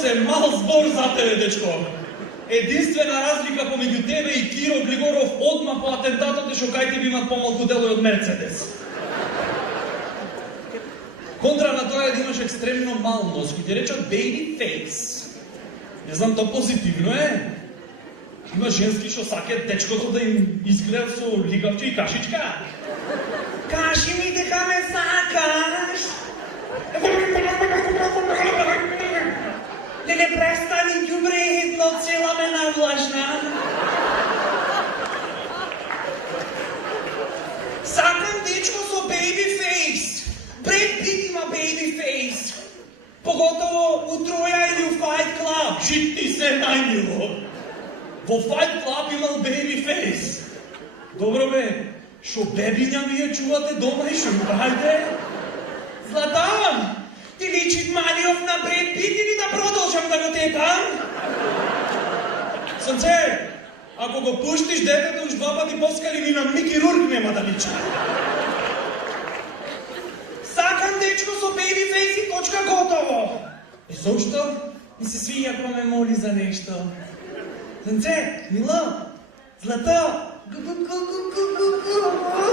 се мал збор за тебе, дечко. Единствена разлика помеѓу тебе и Киро Глигоров одма по атентатот е што кај тебе имат помалку делој од Мерцедес. Контра на тоа е да имаш екстремно мал нос, кој ти речат baby face. Не знам, то позитивно е. Има женски што сакат дечкото да им изгледа со лигавче и кашичка. Кажи ми дека ме сакаш. Не престани, ѓубре, едно цела ме навлажна. Сакам дечко со baby face. Бред Пит има baby face. Поготово у Троја или у Fight Club. Жити се најмило. Во Fight Club имал baby face. Добро бе, шо бебиња ми ја чувате дома и шо хајде? Златан, ти личи Мариов на Бред Пит или да продолжам да го тепам? Сонце, ако го пуштиш детето уж два пати поскали ми на Мики Рурк нема да личи. Сакам дечко со baby face и точка готово. И зошто? Ми се свиѓа ако ме моли за нешто. Сонце, мило, злато, гу-гу-гу-гу-гу-гу-гу.